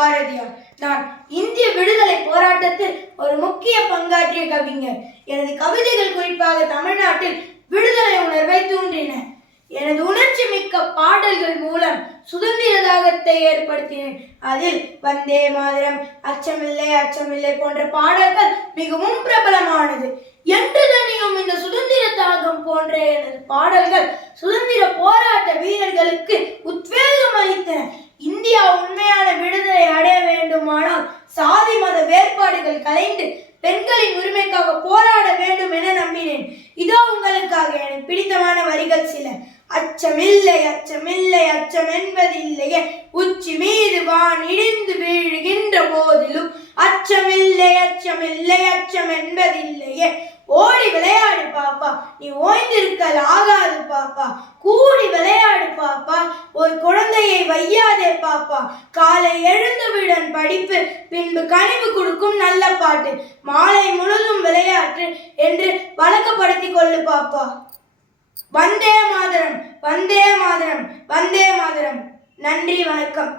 பாரதியார். நான் இந்திய விடுதலை போராட்டத்தில் ஒரு முக்கிய பங்காற்றிய கவிஞர். எனது கவிதைகள் குறிப்பாக தமிழ்நாட்டில் விடுதலை உணர்வை தூண்டின. எனது உணர்ச்சி மிக்க பாடல்கள் மூலம் சுதந்திர தாகத்தை ஏற்படுத்தினேன். அதில் வந்தே மாதரம், அச்சமில்லை அச்சமில்லை போன்ற பாடல்கள் மிகவும் பிரபலமானது. என்று தனியும் இந்த சுதந்திர தாகம் போன்ற எனது பாடல்கள் சுதந்திர போராட்ட வீரர்களுக்கு உத்வேகம் அளித்தன. இந்தியா உண்மையான விடுதலை அடைய வேண்டுமானால் சாதி மத வேறுபாடுகள் கலைந்து பெண்களின் உரிமைக்காக போராட வேண்டும் என நம்பினேன். இதோ உங்களுக்காக எனக்கு பிடித்தமான வரிகள் சில. அச்சமில்லை அச்சமில்லை அச்சம் என்பதில்லையே, உச்சி மீது வான் இடிந்து வீழுகின்ற போதிலும் அச்சமில்லை அச்சமில்லை அச்சம் என்பதில்லையே. ஓடி விளையாடு பாப்பா, நீ ஓய்ந்திருக்கல் ஆகாது பாப்பா. கூடி விளையாடு பாப்பா, ஒரு குழந்தையை வையாதே பாப்பா. காலை எழுந்தவுடன் படிப்பு, பின்பு கனிவு கொடுக்கும் நல்ல பாட்டு. மாலை முழுதும் விளையாட்டு என்று வழக்கப்படுத்திக் கொள்ளு பாப்பா. வந்தே மாதரம், வந்தே மாதரம், வந்தே மாதரம். நன்றி, வணக்கம்.